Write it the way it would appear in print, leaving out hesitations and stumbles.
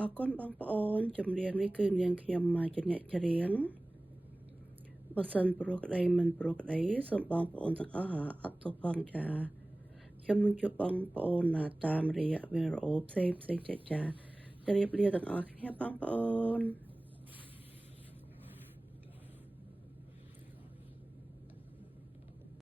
អរគុណបងប្អូនចម្រៀងនេះគឺនាងខ្ញុំមកជាអ្នកច្រៀងបើសិនព្រោះក្តីមិនព្រោះក្តីសូមបងប្អូនទាំងអស់អត់ទោសផងចាខ្ញុំនឹងជួបបងប្អូនតាមរយៈវីដេអូផ្សេងទៀតចាជម្រាបលាទាំងអស់គ្នាបងប្អូន